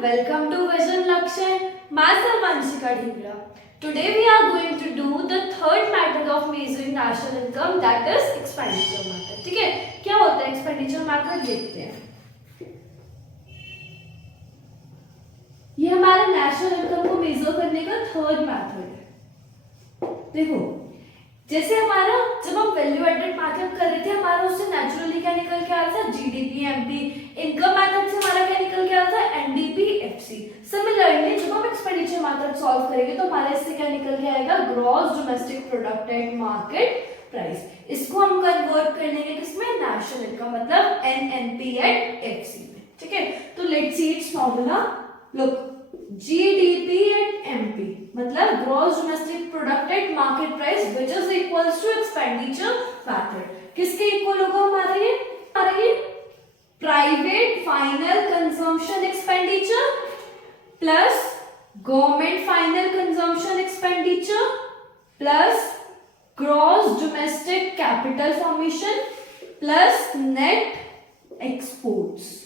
welcome to Vision Lakshay. Myself Anshika Dhibla. Today we are going to do the third method of measuring national income, that is expenditure method. ठीक है, क्या होता है expenditure method देखते हैं. ये हमारे नेशनल इनकम को मेजर करने का थर्ड मेथड है. देखो, जैसे हमारा जब हम वैल्यू एडेड मेथड कर रहे थे, हमारा उससे नेचुरली क्या निकल के आ रहा था, जीडीपी एमपी. इनकम मेथड से हमारा क्या निकल के आ रहा था, एनडीपी एफसी. सिमिलरली जब हम एक्सपेंडिचर मेथड सॉल्व करेंगे तो हमारे इससे क्या निकल के आएगा, gross domestic product at market price. इसको हम कन्वर्ट कर लेंगे किसमें, नेशनल इनकम, मतलब एनएनपी एट एफसी में. ठीक है, तो let's see its formula. Look, GDP at MP मतलब gross domestic product at market price which is equals to expenditure method. किसके इक्वल होगा हमारे ये private final consumption expenditure plus government final consumption expenditure plus gross domestic capital formation plus net exports.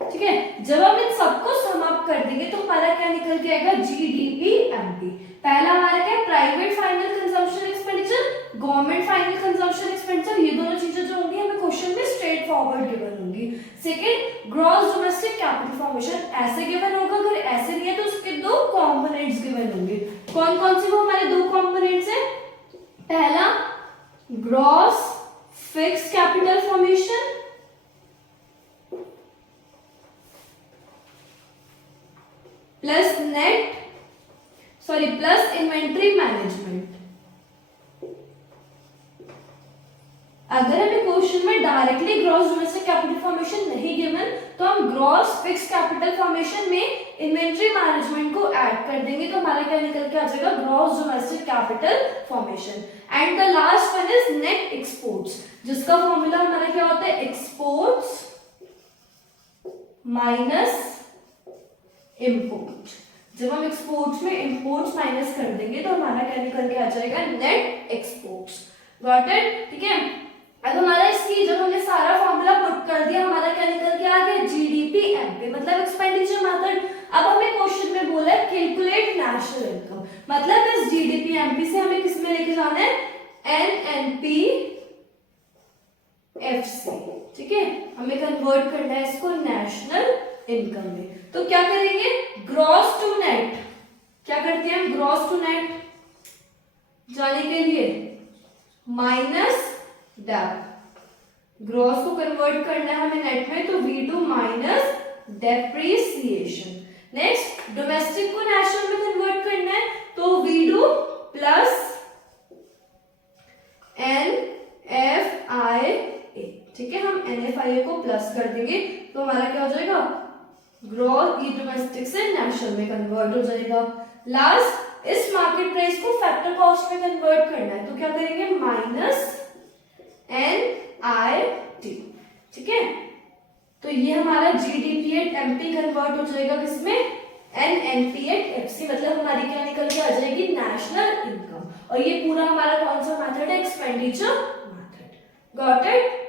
ठीक है, जब हम इन सबको सम अप कर देंगे तो हमारा क्या निकल के आएगा, जीडीपी एमपी. पहला हमारा क्या, private final consumption expenditure, government final consumption expenditure. ये दोनों चीजें जो होंगी हमें क्वेश्चन में स्ट्रेट फॉरवर्ड गिवन होंगी. Second, gross domestic capital formation ऐसे गिवन होगा, अगर ऐसे नहीं है तो उसके दो कंपोनेंट्स गिवन होंगे. कौन कौन से वो हमारे दो कंपोनेंट्स हैं. पहला gross fixed capital formation plus plus inventory management. अगर हमें क्वेश्चन में directly gross domestic capital formation नहीं गिवन तो हम ग्रॉस फिक्स्ड कैपिटल फॉर्मेशन में इन्वेंट्री मैनेजमेंट को ऐड कर देंगे तो हमारा क्या निकल के आ जाएगा, gross domestic capital formation. And the last one is net exports, जिसका फॉर्मूला हमारा क्या होता है, एक्सपोर्ट्स माइनस इंपोर्ट. जब हम एक्सपोर्ट्स में इंपोर्ट्स माइनस कर देंगे तो हमारा क्या निकल के आ जाएगा, नेट एक्सपोर्ट्स. Got it. ठीक है, अब हमारा इसकी जब हमने सारा फॉर्मूला पुट कर दिया हमारा क्या निकल के आ गया, जीडीपी एमपी मतलब एक्सपेंडिचर मेथड. अब हमें क्वेश्चन में बोला है कैलकुलेट नेशनल इनकम, मतलब इस जीडीपी एमपी से हमें किस में लेके जाना है, एनएनपी एफसी. ठीक है, हमें कन्वर्ट करना है इसको नेशनल इनकम में. तो क्या करेंगे, ग्रॉस टू नेट. क्या करते हैं हम, ग्रॉस टू नेट जाने के लिए माइनस डेप. ग्रॉस को कन्वर्ट करना है हमें नेट में, तो V2 minus depreciation. Next domestic को नेशनल में कन्वर्ट करना है तो V2 प्लस NFIA. ठीक है, हम NFIA को प्लस कर देंगे तो हमारा क्या हो जाएगा, ग्रॉस ये डोमेस्टिक से नेशनल में कन्वर्ट हो जाएगा. लास्ट, इस मार्केट प्राइस को फैक्टर कॉस्ट में कन्वर्ट करना है तो क्या करेंगे, माइनस NIT. ठीक है, तो ये हमारा जीडीपी एट एमपी कन्वर्ट हो जाएगा किसमें, एनएनपी एट एफसी, मतलब हमारी क्या निकल के आ जाएगी, नेशनल इनकम. और ये पूरा हमारा कौन सा मेथड है, एक्सपेंडिचर मेथड. Got it.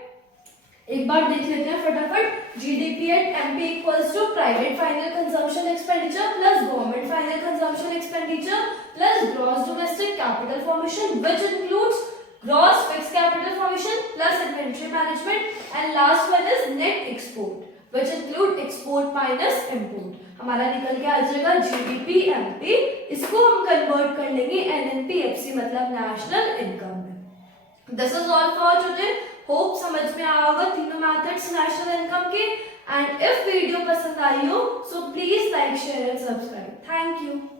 एक बार देख लेते हैं फटाफट. GDP at MP equals to private final consumption expenditure plus government final consumption expenditure plus gross domestic capital formation which includes gross fixed capital formation plus inventory management. And last one is net export which include export minus import. हमारा निकल के आ जाएगा GDP MP. इसको हम convert कर लेंगे NNP FC मतलब national income में. This is all for today. Hope समझ में आया होगा तीनों मेथड्स नेशनल इनकम के. एंड इफ वीडियो पसंद आई हो so please like share and subscribe. Thank you.